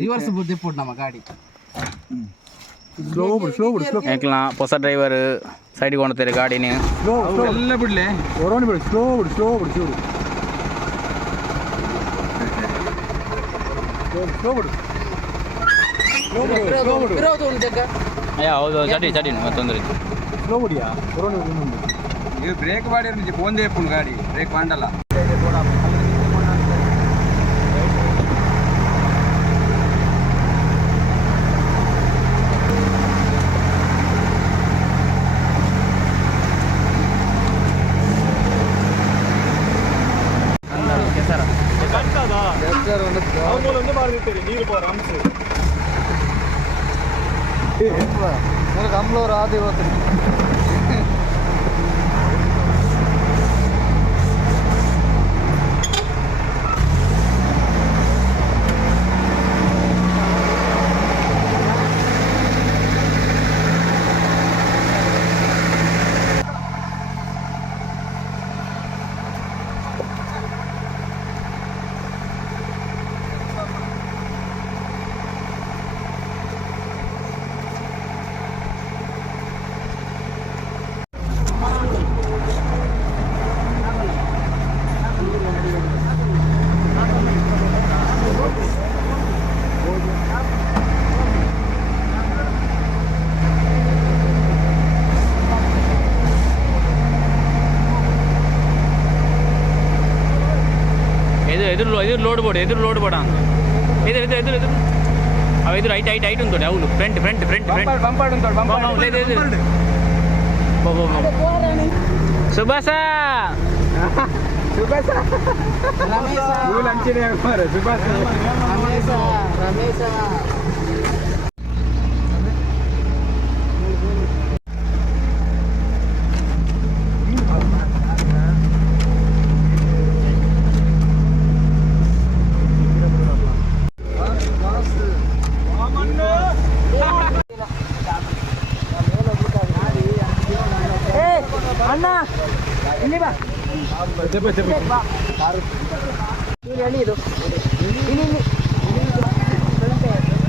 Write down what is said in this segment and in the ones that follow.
reverse ಬುದ್ಧಿ food ನಮ್ಮ ಗಾಡಿ ಸ್ಲೋ ಏಕಲ ಹೊಸ ಡ್ರೈವರ್ ಸೈಡ್ಗೆ ಹೊಂಡ್ತಾರೆ ಗಾಡಿನೇ ಎಲ್ಲ ಬಿಡ್ಲೆ ಹೊರವಣಿ ಬಿಡು ಸ್ಲೋ ಬಿಡು ಹೌದು ಚಡಿ ಮತ್ತೊಂದು ಸ್ಲೋ ಬಿಡಿಯಾ ಈಗ ಬ್ರೇಕ್ ಮಾಡಿ ಒಂದೇ ಪುಣ್ ಗಾಡಿ ಬ್ರೇಕ್ ಮಾಡಲ್ಲ ಗಮ್ಲೋ ರಾದ ಇವತ್ತು ఎదురు లోడ్ పోడు ఎదురు అవి ఎదురు హైట్ ఉంటుంది అవును ఫ్రంట్ లేదు సుభాష ಅಣ್ಣ ಇಲ್ಲಿ ಬಾ ಇದು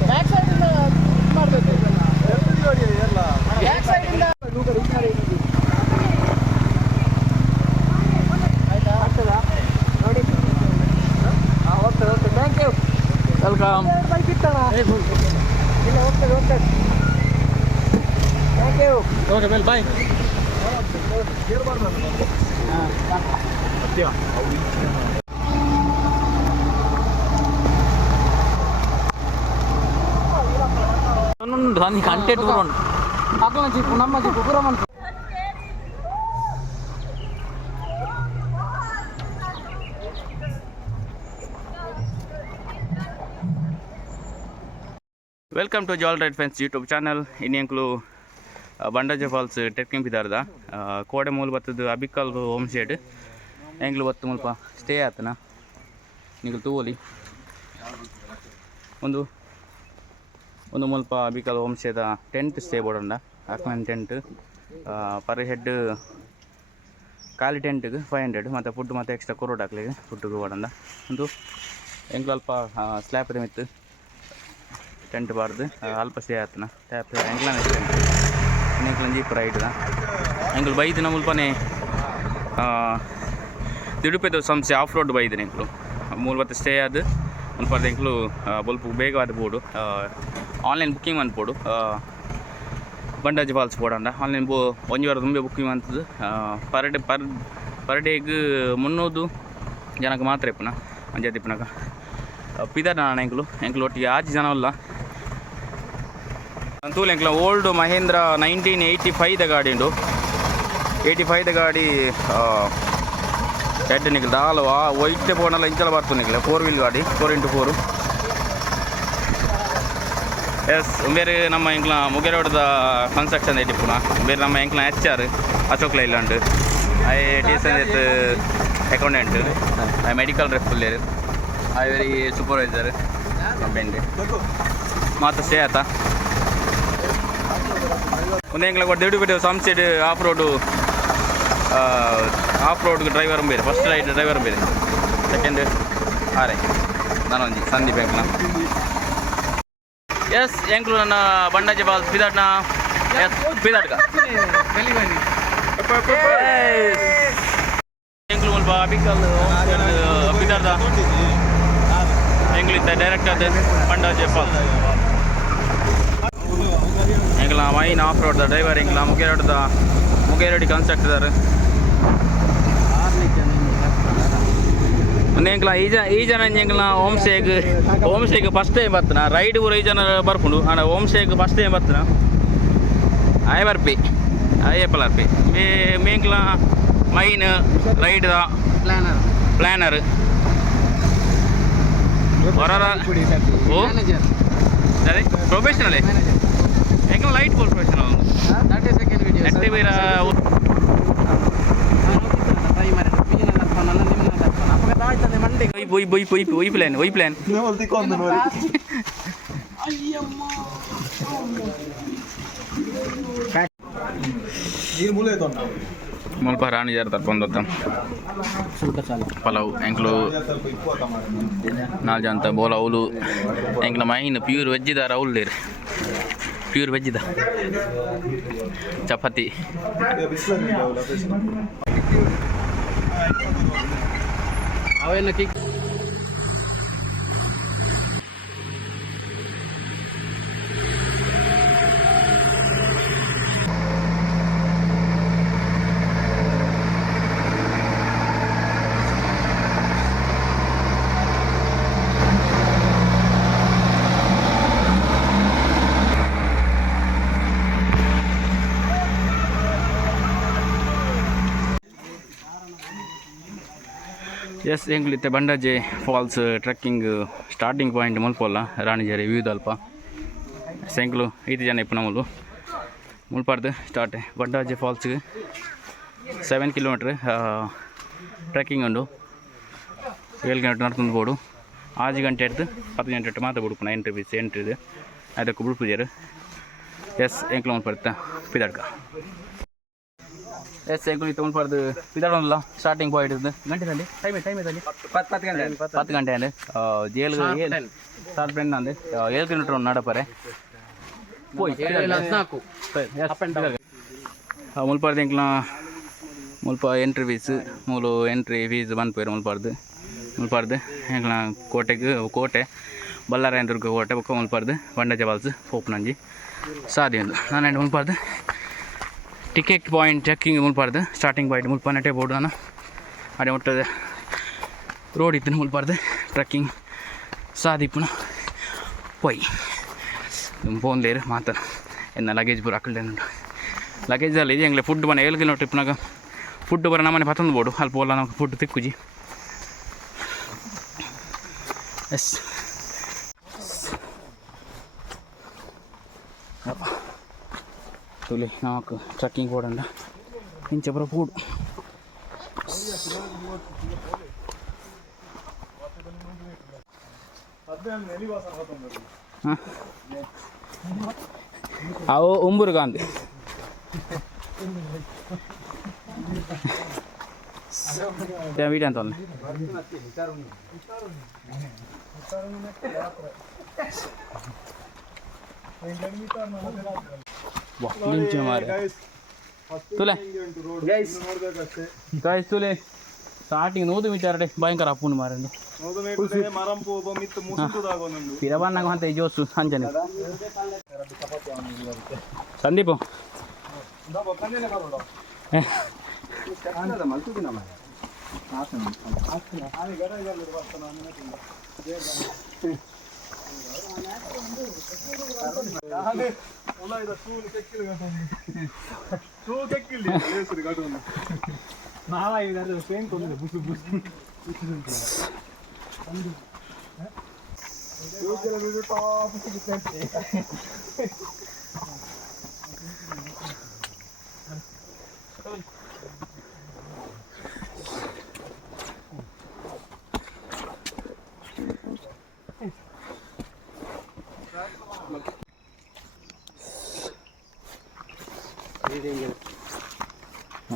ಬ್ಯಾಕ್ ಸೈಡ್ ಮಾಡಬೇಕು ಬ್ಯಾಕ್ ಸೈಡ್ ಇಂದ ಆಯ್ತಾ ಆಗ್ತದಾ ನೋಡಿ okay thank you welcome bike ಇತ್ತಣ ಇಲ್ಲ okay thank you okay well bye కంటే అక్కడ చెప్పు నమ్మ చెప్పు పురమన్ welcome to Jal ride friends YouTube channel ಇನ್ನೆಂಕ್ಲು ಬಂಡಾಜೆ ಫಾಲ್ಸ್ ಟ್ರೆಕ್ಕಿಂಗ್ ಬಿದ್ದಾರ್ದ ಕೋಡೆ ಮೂಲ ಬತ್ತದು ಅಬಿಕಲ್ ಹೋಮ್ ಸ್ಟೇಡ್ ಎಂಗ್ಲು ಬತ್ತು ಮುಲ್ಪ ಸ್ಟೇ ಆತನ ನಿಂಗ್ಲು ತೂವಲಿ ಒಂದು ಮುಲ್ಪ ಅಬಿಕಲ್ ಹೋಮ್ ಸ್ಟೇದ ಟೆಂಟ್ ಸ್ಟೇ ಬೋಡಂಡ ಹಾಕ್ನ ಟೆಂಟ್ ಪರ್ ಹೆಡ್ ಖಾಲಿ ಟೆಂಟ್ಗೆ 500 ಮತ್ತು ಫುಡ್ ಮತ್ತು ಎಕ್ಸ್ಟ್ರಾ ಕೊರೋಡ್ ಹಾಕ್ಲಿಕ್ಕೆ ಫುಡ್ಗೆ ಬೋಡಂಡ ಒಂದು ಎಂಗ್ಲು ಅಲ್ಪ ಸ್ಲ್ಯಾಪ್ ಮಿತ್ತು ಟೆಂಟ್ ಬಾರ್ದು ಅಲ್ಪ ಸ್ಟೇ ಆತನ ಟ್ಯಾಪ್ ಎಂಗ್ಲಾನ ಟೆಂಟ್ ಎಂಕ್ಲಂಜಿ ರೈಡ್ದ ಎಂಕ್ಲು ಬೈದಿನ ಮುಲ್ಪನೆ ತಿಡುಪೆದ ಸಂಸ್ಥೆ ಆಫ್ ರೋಡ್ ಬೈದಿನ ಎಂಕ್ಲು ಮೂಲವತ್ತು ಸ್ಟೇ ಆದ ಮುಲ್ಪದ ಎಂಕ್ಲು ಬೊಲ್ಪ ಬೇಗವಾದ ಬೋಡು online booking ಮನ್ಪೋಡು Bandaji falls ಬೋಡಂಡ online ಒಂಜಿ ವಾರ ತುಂಬೆ ಬುಕ್ಕಿಂಗ್ ಅಂತದ್ದು ಪರ್ ಡೇಗೆ 300 ಜನಕ್ಕೆ ಮಾತ್ರ ಇಪ್ಪನ ಅಂಜಾದ ಇಪ್ಪನಾಗ ಪಿದಾರ ನಾನು ಎಂಕ್ಲು ಒಟ್ಟಿಗೆ 6 ಜನ ಅಲ್ಲ ಅಂತೂ ಎಂಕ್ಲ ಓಲ್ಡ್ ಮಹೇಂದ್ರ 1985 ಗಾಡಿ ಉಂಡು 85 ಗಾಡಿ ಹೆಡ್ ನಿಖಿಲ್ ದಾಲ್ವಾ ಒಯ್ತೆ ಪೋನಲ್ಲ ಇಂಚಲ ಬರ್ತು ನಿಖಿಲ್ 4 ವೀಲ್ ಗಾಡಿ 4x4 ಎಸ್ ಬೇರೆ ನಮ್ಮ ಇಂಕ್ಲ ಮುಗೇರೋಡ್ದ ಕನ್ಸ್ಟ್ರಕ್ಷನ್ ಐತಿ ಪುನಃ ಬೇರೆ ನಮ್ಮ ಇಂಕ್ಲ HR ಅಶೋಕ್ ಲೈಲ್ಯಾಂಡ್ ಐ ಡೀಸೆಂಟ್ ಅಕೌಂಟೆಂಟ್ ಐ ಮೆಡಿಕಲ್ ರೆಫುಲ್ಲೇರ್ ಐ ವೆರಿ ಸೂಪರ್ವೈಸರ್ ಕಂಪೆಂಡ್ ಮಾತು ಸೇ ಆತ ಒಂದು ಎಂಕ್ಲ ಕೊಟ್ಟು ಬಿಟ್ಟು ಸಂಸೈಡ್ ಆಫ್ ರೋಡ್ ಡ್ರೈವರ್ ಬೇರೆ ಫಸ್ಟ್ ರೈಡ್ ಡ್ರೈವರ್ ಬೇರೆ ಸೆಕೆಂಡ್ ಆರೆ ನಾನೊಂದು ಸಂದೀಪ್ ಎಂಕ್ಲ ಎಸ್ ಎಂಕ್ಲು ನನ್ನ ಬಂಡಾಜಿ ಬಾಲ್ ಪಿದಾಡ್ನ ಎಸ್ ಪಿದಾಡ್ಗ ಎಂಕ್ಲು ಸ್ವಲ್ಪ ಅಬಿಕಲ್ ಪಿದಾಡ್ದ ಎಂಗ್ಲಿದ್ದ ಡೈರೆಕ್ಟರ್ ಬಂಡಾಜಿ ಬಾಲ್ ಎಂಗ್ಲ ಮೈನ್ ಆಫ್ ರೋಡ್ದ ಡ್ರೈವರ್ ಎಂಗ್ಲ ಮುಗೇರೋಡಿ ಕನ್ಸ್ಟ್ರಕ್ಟರ್ ಎಂಕ್ಲ ಈ ಜನ ಎಂಕ್ಲ ಹೋಮ್ ಸ್ಟೇಗೆ ಫಸ್ಟ್ ಟೈಮ್ ಬರ್ತನ ರೈಡ್ ಊರು ಈ ಜನ ಬರ್ಕೊಂಡು ಅಣ್ಣ ಹೋಮ್ ಸ್ಟೇಗೆ ಫಸ್ಟ್ ಟೈಮ್ ಬರ್ತನ ಆಯ್ ಬರ್ಪಿ ಅಯ್ಯಪ್ಪಲ್ ಅರ್ಪಿ ಮೇಂಕ್ಲ ಮೈನ್ ರೈಡ್ ಪ್ಲಾನರ್ ಹೊರ ಓ ಅದೇ ಪ್ರೊಫೆಷನಲ್ ಎಂಕ್ಲ ಲೈಟ್ ಪ್ರೊಫೆಷನಲ್ ಪ್ಲಾನ್ ಮುಲ್ಪ ರಾಣಿ ಜಾರ ತರ್ಪೊಂದತ್ತ ಪಲಾವ್ ಎಂಕ್ಲು 4 ಜನ ಬೋಲ ಅವಲು ಎಂಕ್ಲ ಮೈನ್ ಪ್ಯೂರ್ ವೆಜ್ಜಿದಾರ ಅವಲ್ಲೇರು ಪ್ಯೂರ್ ವೆಜ್ಜಿದ ಚಪಾತಿ ಅವೆಲ್ಲ ಕಿಕ್ ಎಸ್ ಎಂಗ್ಲಿತ್ತೆ Bandaje falls trekking starting point ಮುಲ್ಪಲ್ಲ ರಾಣಿಜೇರಿ ವ್ಯೂ ಅಲ್ಪ ಸೆಂಕ್ಲು 5 ಜನ ಇಪ್ಪು ನಮ್ಮಲು ಮುಲ್ಪಾರ್ದು ಸ್ಟಾರ್ಟ್ ಬಂಡಾಜೆ ಫಾಲ್ಸ್ಗೆ 7 ಕಿಲೋಮೀಟ್ರ್ ಟ್ರೆಕ್ಕಿಂಗ್ ಉಂಡು 7 ಕಿಲೋಮೀಟ್ರ್ ನಡ್ಕೊಂಡು ಬೋಡು 6 ಗಂಟೆ ಎಡ್ದು 10 ಗಂಟೆ ಎಟ್ಟು ಮಾತ್ರ ಬಿಡ್ಪುನ ಎಂಟ್ರಿ ಅದಕ್ಕೆ ಬಿಡ್ಪುಜರು ಎಸ್ ಎಂಕ್ಲು ಮುಲ್ಪಡ್ತ ಪಿದಾಡ್ಕ ಎಸ್ ಎಂಕ್ಲು ಮುಲ್ಪಾರ್ದು ಪಿದಾಡೋಲ್ಲ ಸ್ಟಾರ್ಟಿಂಗ್ ಪಾಯಿಂಟ್ ಇದ್ದು ಗಂಟೆದಲ್ಲಿ ಟೈಮ್ ಇದ್ದಲ್ಲಿ 10 ಗಂಟೆ ಅಂದರೆ ಜೇಲ್ಗೆ ಸ್ಟಾರ್ಟ್ ಫ್ರೆಂಡ್ ಅಂದರೆ 7 ಕಿಲೋಮೀಟ್ರ್ ಒಂದು ನಡಪರೆ ಮುಲ್ಪಾರ್ದು ಎಂಕ್ಲ ಮುಲ್ಪ ಎಂಟ್ರಿ ಫೀಸ್ ಬಂದ್ಪೋಯ್ರು ಮುಲ್ಪಾರ್ದು ಎಂಕ್ಲ ಕೋಟೆ ಬಲ್ಲಾರಾಯನದುರ್ಗ ಕೋಟೆ ಬೊಕ್ಕ ಮುಲ್ಪಾರ್ದು ಬಂಡಾಜೆ ಫಾಲ್ಸ್ ಪೋಪುನಂಜಿ ಸಾದಿ ಉಂಡು ನಾನು ಮುಲ್ಪಾರ್ದು ಟಿಕೆಟ್ ಪಾಯಿಂಟ್ ಚೆಕ್ಕಿಂಗ್ ಮುಲ್ಪಾರ್ದು ಸ್ಟಾರ್ಟಿಂಗ್ ಪಾಯಿಂಟ್ ಮುಲ್ಪ ನೆಟ್ಟೆ ಬೋರ್ಡು ನಾನು ಅಡೆ ಮುಟ್ಟದೆ ರೋಡ್ ಇತ್ತು ಮುಲ್ಪಾರ್ದು ಟ್ರೆಕ್ಕಿಂಗ್ ಸಾದಿಪ್ಪುನ ಪೊಯ್ ಬೋನ್ಲೇರು ಮಾತಾಡ ಎನ್ನ ಲಗೇಜ್ ಪೂರ ಅಕ್ಕಲ್ದೇನುಂಟು ಲಗೇಜಲ್ಲಿ ಇದೆ ಎಂಗ್ಲೆ ಫುಡ್ ಬನ 7 ಕಿಲೋಮೀಟ್ರ್ ಇಪ್ಪನಾಗ ಫುಡ್ ಬರ ನಮ್ಮನೆ ಪತ್ತೊಂದು ಬೋಡು ಅಲ್ಪ ಓಲ್ಲ ನಮಗೆ ಫುಡ್ ತಿಕ್ಕುಜಿ ಎಸ್ ತುಲಿ ನಾಲ್ಕು ಟ್ರೆಕ್ಕಿಂಗ್ ಬೋರ್ಡಂಡ ಇಂಚೆ ಬರೋ ಫುಡ್ ಅವು ಉಂಬುರು ಗಾಂಧಿ ವೀಡಿಯೋ ಅಂತ ತುಲೆ ತುಲೆ ಸ್ಟಾರ್ಟಿಂಗ್ 100 ಮೀಟರ್ ಭಯಂಕರ ಅಪ್ಪುಂಡು ಮಾರಂದು ಪಿರಬಣ್ಣಗ ಅಂತ ಜೋಸು ಅಂಜನೆ ಸಂದೀಪು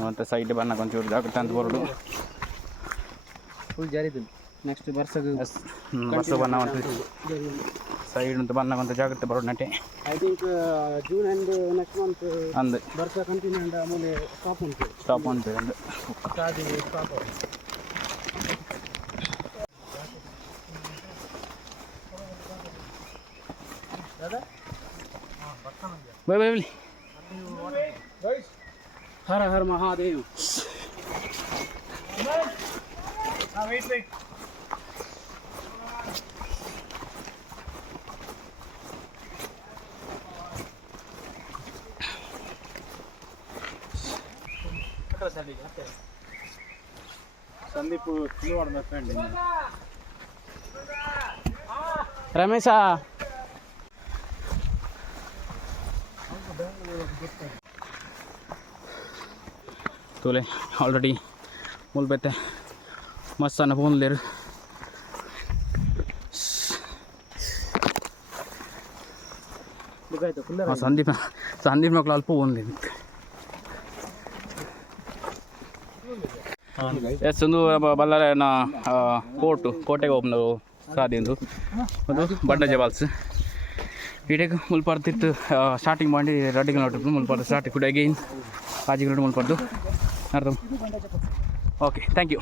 ಮತ್ತು ಸೈಡ್ ಬಣ್ಣ ಒಂಚೂರು ಜಾಗ್ರತೆ ಅಂತ ಬರೋದು ಫುಲ್ ಜಾರಿದ್ದು ನೆಕ್ಸ್ಟ್ ವರ್ಷಕ್ಕೆ ಬಸ್ಸು ಬಣ್ಣ ಅಂತ ಸೈಡ್ ಅಂತ ಬಣ್ಣ ಅಂತ ಜಾಗ್ರತೆ ಬರೋದು ನಟೆ I think June and next month ಅಂದು ವರ್ಷ ಕಂಟಿನ್ಯೂ ಆ್ಯಂಡ್ ಆಮೇಲೆ ಸ್ಟಾಪ್ ಉಂಟು ಸ್ಟಾಪ್ ಅಂತ ಅಂದು ಸ್ಟಾಪ್ ಬಾಯ್ ಬಾಯ್ ಬಲಿ ಹರ ಹರ ಮಹಾದೇವ್ ಸಂದೀಪ್ ಫ್ರೆಂಡ್ ರಮೇಶ ತೋಲೆ ಆಲ್ರೆಡಿ ಮುಲ್ಬೆತ್ತೆ ಮಸ್ತಾನ ಫೋನ್ಲೇರು ಸಂದೀಪ್ ಮಕ್ಕಳು ಅಲ್ಪ ಓನ್ಲಿ ಎಸ್ ಒಂದು ಬಳ್ಳಾರಿನ ಕೋಟೆಗೆ ಹೋಗ್ನು ಸಾದಿಂದು ಒಂದು ಬಂಡಜೆ ಬಾಲ್ಸ್ ಇಡೀಗೆ ಮುಲ್ಪಾರ್ತಿತ್ತು ಸ್ಟಾರ್ಟಿಂಗ್ ಮಾಡಿ ರಡ್ಡಿಗೆ ನೋಡ್ರಿ ಮುಲ್ಪಾರ್ದು ಸ್ಟಾರ್ಟಿಂಗ್ ಕೂಡ ಅಗೈನ್ ಕಾಜಿಗೆ ಮುಲ್ಪಾರ್ದು ಅರ್ಥ ಓಕೆ ಥ್ಯಾಂಕ್ ಯು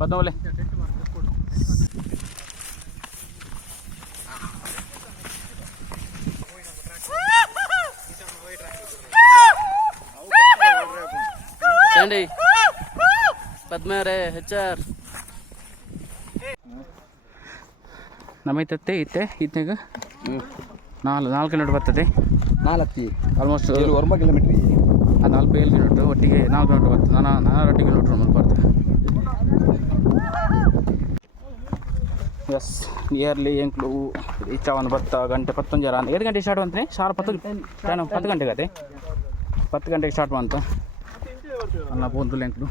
ಪದ್ಮವಲೆ ಚಂಡಿ ಪದ್ಮರೇ HR ನಮೈತತ್ತೆ ಇತ್ತೆಗ 4 ಕಿಲೋಮೀಟರ್ ಬರ್ತದೆ 4 ಆಲ್ಮೋಸ್ಟ್ 1 ಕಿಲೋಮೀಟರ್ 4-7 ಕಿಲೋಮೀಟರ್ ಒಟ್ಟಿಗೆ 4 ಕಿಲೋಮೀಟರ್ ಬರ್ತದೆ ನಾನು 2 ಕಿಲೋಮೀಟರ್ ಮುಂದೆ ಬರ್ತದೆ ಎಸ್ ನಿಯರ್ಲಿ ಎಂಕ್ಲು ಈಚ ಒಂದು 10 ಗಂಟೆ 11 ಜರ 7 ಗಂಟೆಗೆ ಸ್ಟಾರ್ಟ್ ಬಂತೆ ಶಾರ್ಪ್ 10 ಗಂಟೆಗೆ ಅದೇ 10 ಗಂಟೆಗೆ ಸ್ಟಾರ್ಟ್ ಬಂತು ಅನ್ನ ಪೋಂದು ಎಂಕ್ಲು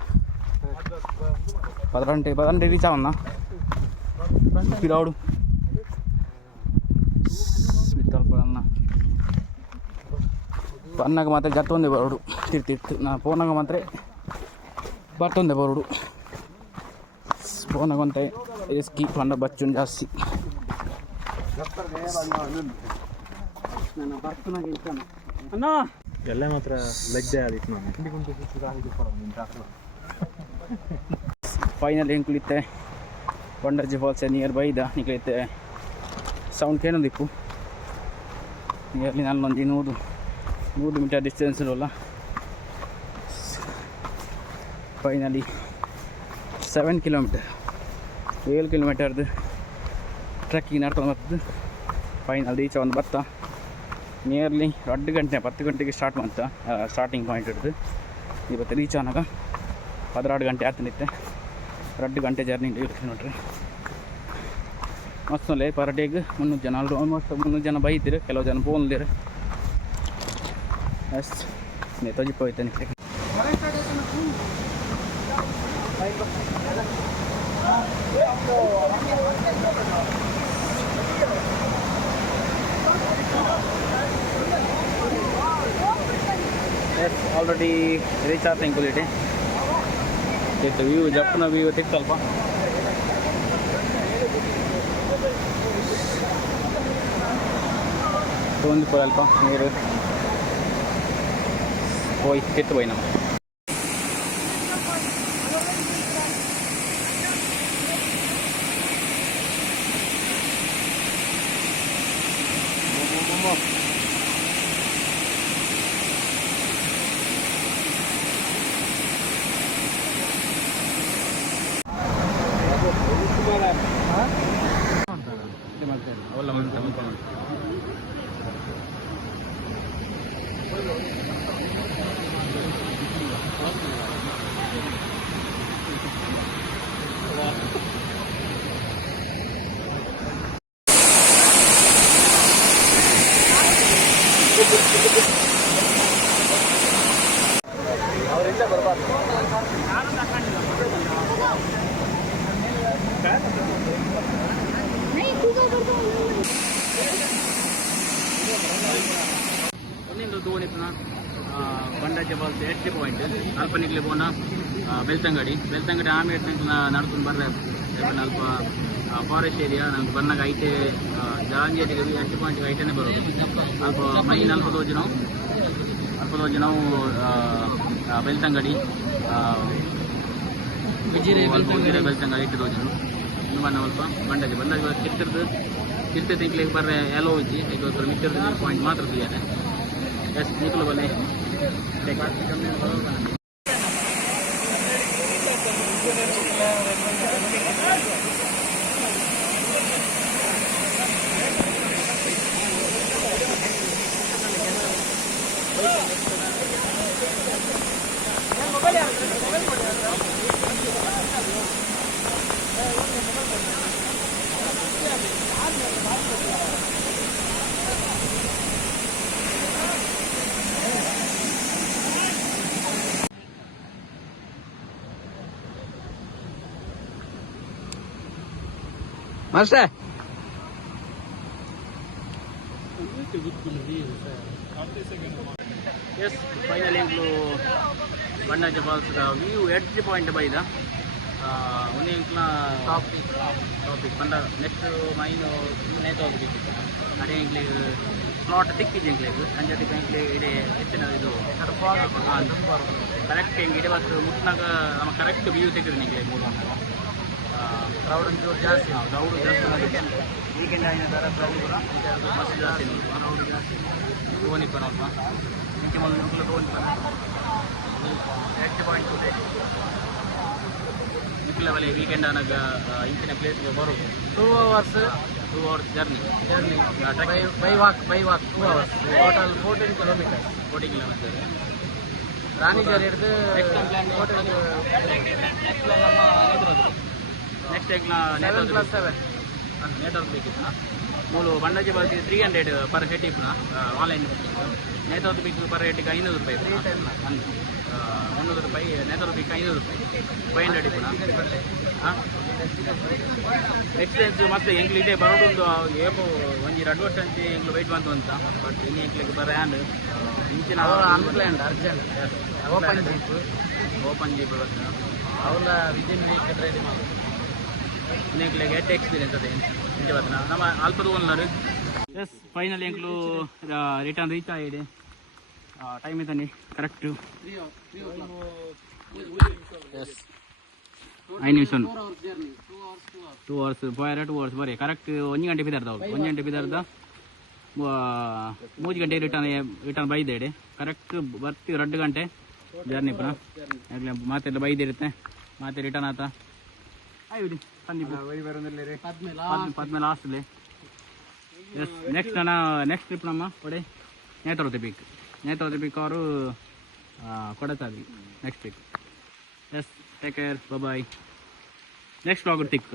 10 ಗಂಟೆ ರೀಚ್ ಅವನ್ನ ಪಿರಾಡು ಅನ್ನ ಪನ್ನಾಗ ಮಾತ್ರ ಜತ್ತೊಂದೇ ಬರೋಡು ತಿರ್ತಿರ್ತು ನಾ ಫೋನಾಗ ಮಾತ್ರ ಬರ್ತೊಂದೆ ಬರೋಡು ಫೋನಾಗ ಅಂತ ಎಸ್ಕಿ ಪಂಡ ಬಚ್ಚು ಜಾಸ್ತಿ ನನ್ನ ಬರ್ತನಾಗ ಇರ್ತಾನೆ ಅಣ್ಣ ಎಲ್ಲ ಮಾತ್ರ ಲಜ್ಜೆ ಆದಿತ್ತು ನಾನು ಫೈನಲ್ ಎಂಕ್ಲಿತ್ತೆ ವಂಡರ್ಜಿ ಫಾಲ್ಸ್ ನಿಯರ್ ಬೈ ದ ನಿಕ್ಲೈತೆ ಸೌಂಡ್ ಕೇಳೋದಿಕ್ಕು ನಿಯರ್ಲಿ ನಲ್ಲೊಂದು 100 ಮೀಟರ್ ಡಿಸ್ಟೆನ್ಸ್ ಇರೋಲ್ಲ ಫೈನಲಿ 7 ಕಿಲೋಮೀಟರ್ 7 ಕಿಲೋಮೀಟರ್ದು ಟ್ರೆಕ್ಕಿಂಗ್ ನಡ್ಕೊಂಡು ಬರ್ತದೆ ಫೈನಲ್ ರೀಚ್ ಒಂದು ಬತ್ತ ನಿಯರ್ಲಿ 2 ಗಂಟೆ 10 ಗಂಟೆಗೆ ಸ್ಟಾರ್ಟ್ ಬಂತ ಸ್ಟಾರ್ಟಿಂಗ್ ಪಾಯಿಂಟ್ ಹಿಡಿದು ಇವತ್ತು ರೀಚ್ ಆನಾಗ 16 ಗಂಟೆ ಆಗ್ತಿತ್ತೆ 2 ಗಂಟೆ ಜರ್ನಿ 7 ಕಿಲೋಮೀಟ್ರ್ ಮಸ್ತಲ್ಲೇ ಪರ್ ಡೇಗೆ 300 ಜನ ಆಲ್ಮೋಸ್ಟ್ 300 ಜನ ಬೈತಿರು ಕೆಲವು ಜನ ಫೋನ್ಲಿರು ಅಷ್ಟು ತೊಜಿಪ್ಪೋಯ್ತಾನೆ ಎಸ್ ಆಲ್ರೆಡಿ ರೀಚ್ ಆಗ್ತಾ ಇಂಕ್ಲೂಡ್ ಇತ್ತು ವ್ಯೂ ಜಪ್ಪನ ವ್ಯೂ ತಿಕ್ ಸ್ವಲ್ಪ ಒಂದು ಸ್ವಲ್ಪ ನೀರು ಹೋಯ್ ತಿತ್ತು ಹೋಯ್ ನಮ್ಮ ಒಂದಿಂದು ತಗೊಂಡಿತ್ತು ಬಂಡಾಜೆ ಬಾಲ್ಸ್ 8 ಪಾಯಿಂಟ್ ಅಲ್ಪ ನಿಗ್ಲಿ ಬೋನ ಬೆಳ್ತಂಗಡಿ ಆಮೇಲೆ ನಡ್ಕೊಂಡು ಬರ್ರೆ ಅಲ್ಪ ಫಾರೆಸ್ಟ್ ಏರಿಯಾ ನಂಗೆ ಬಂದಾಗ ಐಟೆ ಜಾಂಜೇಟಿಗೆ 8 ಪಾಯಿಂಟ್ ಐಟನೇ ಬರೋದು ಅಲ್ಪ ಮೈನ್ ಅಲ್ಪ ತೋಜು ನಾವು ಬೆಳ್ತಂಗಡಿ ಉಜಿರೆ ಬೆಳ್ತಂಗಡಿ ಇಟ್ಟು ತೋಜು ಇನ್ನು ಬಣ್ಣ ಸ್ವಲ್ಪ ಬಂಡಾಜೆ ಕಿರ್ತೆ ತಿಂಗಳಿಗೆ ಬರ್ರೆ ಎಲ್ಲೋ ಹೋಗಿ ಈಗ ಮಿಕ್ಕಿರ್ದು ಪಾಯಿಂಟ್ ಮಾತ್ರ ಸಿಗುತ್ತೆ ಎಸ್ ನಿಖಲು ಬನ್ನಿ ಮಾಸ್ಟರ್ ಎಸ್ ಫೈನಲಿ ಇಂಕ್ಲು ಬಂಡಾಜೆ ಫಾಲ್ಸ್ ವ್ಯೂ 8 ಪಾಯಿಂಟ್ ಬೈದ ಒಂದೇ ಇಂಕ್ಲ ಟಾಪಿಕ್ ಬಂದ ನೆಕ್ಸ್ಟ್ ಮೈನು ನೇತೋಗಿ ಅದೇ ಇಂಕ್ಲಿ ಸ್ಲಾಟ್ ತಿಕ್ಕಿದೆ ಇಂಕ್ಲಿಗೆ ಸಂಜೆ ಇಂಕ್ಲಿ ಇಡೀ ಹೆಚ್ಚಿನ ಇದು ಕರೆಕ್ಟ್ ಹಿಂಗೆ ಇಡೀ ಬಸ್ ಮುಟ್ನಾಗ ನಮ್ಮ ಕರೆಕ್ಟ್ ವ್ಯೂ ತೆಗೆದು ನಿಂಗೆ ಮೂರು ಕ್ರೌಡ್ ಒಂಚೂರು ಜಾಸ್ತಿ ವೀಕೆಂಡ್ ಆಗಿನ ಥರ ಕ್ರೌಡ್ ಕೂಡ ಮಸ್ತ್ ಜಾಸ್ತಿ ಕ್ರೌಡ್ ಜಾಸ್ತಿ ತೋನಿಪ್ಪ ಸ್ವಲ್ಪ ಇಂಚೆ ಮೊದಲು ನುಗ್ಗಲು ತೋನಿಪ್ಪ 8 ಪಾಯಿಂಟ್ ನುಗ್ಗಲ ಬಲೆ ವೀಕೆಂಡ್ ಅನ್ನಾಗ ಇಂಚಿನ ಪ್ಲೇಸ್ ಬರೋದು 2 hours journey by walk 2 hours total 14 kilometre ರಾಣಿಜರ್ ಹಿಡಿದು ನೆಕ್ಸ್ಟ್ ನೇತವ್ರು ಬೇಕಿತ್ತು ಮೂಲು ಬಂಡಾಜೆ ಬಾಲ್ಸಿ 300 ಪರ್ ಹೆಡ್ ಇಪ್ಪು ಆನ್ಲೈನ್ ನೇತವ್ರು ಬೇಕು ಪರ್ ಹೆಡ್ಗೆ 500 ರೂಪಾಯಿ 100 ರೂಪಾಯಿ ನೇತವ್ರು ಬೇಕು 500 ರೂಪಾಯಿ 500 ಇಪ್ಪು ಎಕ್ಸ್ಪೀರಿಯನ್ಸ್ ಮತ್ತು ಎಂಗ್ಲು ಇದೆ ಬರೋದೊಂದು ಏಪು ಒಂದು 2 ವರ್ಷ ಅಂತ ಎಂಗ್ಲು ವೆಯ್ಟ್ ಬಂತು ಅಂತ ಬಟ್ ಇನ್ನು ಎಂಗ್ಲಿಗೆ ಬರೋ ಹ್ಯಾಂಡ್ ಇಂಚಿನ ಅನ್ಪ್ಲ್ಯಾಂಡ್ ಅರ್ಜೆಂಟ್ ಓಪನ್ ಜೀಪ್ ಅವಳ ವಿದಿನ್ ವೀಕ್ ರೆಡಿ ಮಾಡೋದು ಇನ್ನೆಂಗ್ಲಿಗೆ 8 ಎಕ್ಸ್ಪೀರಿಯನ್ಸ್ ಅದೇ ಇಂಚೆ ಬರ್ತನ ನಮ್ಮ ಅಲ್ಪದ ಓನರ್ ಎಸ್ ಫೈನಲಿ ಎಂಕ್ಲು ರಿಟರ್ನ್ ರೀಚ್ ಆಗಿದೆ ಟೈಮ್ ಇದ್ದಾನೆ ಕರೆಕ್ಟು ಎಸ್ 5 ನಿಮಿಷ 2 hours 2 hours ಬರೀ ಕರೆಕ್ಟ್ 1 ಗಂಟೆ ಬಿದ್ದಾರ್ದ 1 ಗಂಟೆ ಬಿದ್ದಾರ್ದ 3 ಗಂಟೆ ರಿಟರ್ನ್ ಬೈದೇಡೆ ಕರೆಕ್ಟ್ ಬರ್ತೀವಿ 2 ಗಂಟೆ ಜರ್ನಿ ಪುನಃ ಮಾತೆಲ್ಲ ಬೈದಿರುತ್ತೆ ಮತ್ತೆ ರಿಟರ್ನ್ ಆತ ಆಯ್ತು ಪದ್ಮೆ ಲಾಸ್ಟ್ಲಿ ಎಸ್ ನೆಕ್ಸ್ಟ್ ಟ್ರಿಪ್ ನಮ್ಮ ಕೊಡೆ ನೇತೃತ್ವ ಪೀಕ್ ಅವರು ಕೊಡತಾವಿ ನೆಕ್ಸ್ಟ್ ವೀಕ್ ಎಸ್ take care bye next vlog ತಿಕ್ಕ